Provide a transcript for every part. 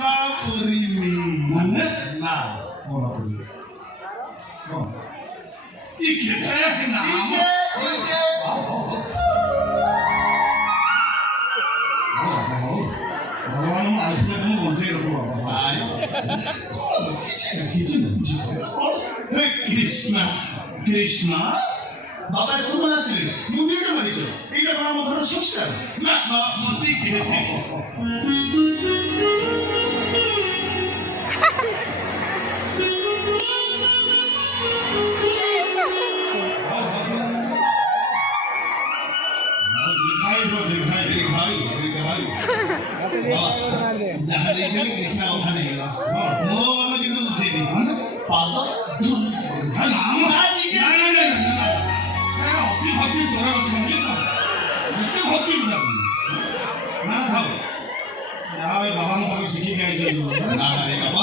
গঙ্গা পরিমি মানে না বলা বলি ইকেছে না ঠিক ভগবান আসলে তুমি বলছে এরকম ভাই কিছু না হে কৃষ্ণ কৃষ্ণ বাবা চলে আসলে মন্দিরটা মানিছ এইটা আমার ঘরের সংস্কার না ঠিক ঠিক যাহা দেখলে কৃষ্ণ কথা নেই ମୋ ମନ କିନ୍ତୁ ବୁଝେଇନି ପାଦ ଅତି ଭକ୍ତି ଚୋର ଅଛନ୍ତି ଏତେ ଭକ୍ତି ନା ଥାଉ ଯାହା ବାବାଙ୍କ ପାଖକୁ ଶିଖିକି ଆଇଛନ୍ତି ନା ରେ ବାବା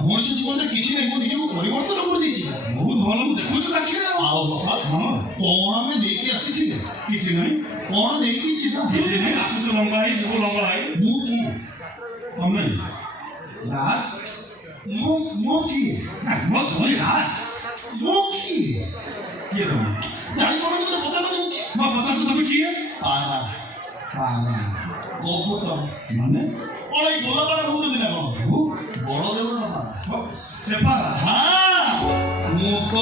ମଣିଷ ଜୀବନରେ କିଛି ନାହିଁ ମୁଁ ନିଜକୁ ପରିବର୍ତ୍ତନ କରିଦେଇଛି ବହୁତ ଭଲ ମୁଁ ଦେଖୁଛୁ ଆଖିରେ ଆଉ ବାବା ହଁ କଣ ଆମେ ନେଇକି ଆସିଥିଲେ କିଛି ନାହିଁ କଣ ନେଇକି ଯିବା କିଛି ନାହିଁ ଆସୁଛୁ ଲମ୍ବା ହେଇ ଯିବୁ ଲମ୍ବା ହେଇ ମୁଁ କିଏ ତମେ ରାଜ ମୁଁ କିଏ ମୋ ସରି ରାଜ ମୁଁ କିଏ କିଏ ତମେ ଜାଣିପାରୁନି ମୋତେ ପଚାରୁନି ମୁଁ କିଏ ମୋ ପଚାରୁଛୁ ତମେ କିଏ ପାରା ପାରା ଗୌତମ ମାନେ କଣ ଏଇ ଗୋଲାପାରା କହୁଛନ୍ତି ନା କଣ ବଳଦେବ ନା ପାରା ସେ ପାରା ହଁ ମୁଁ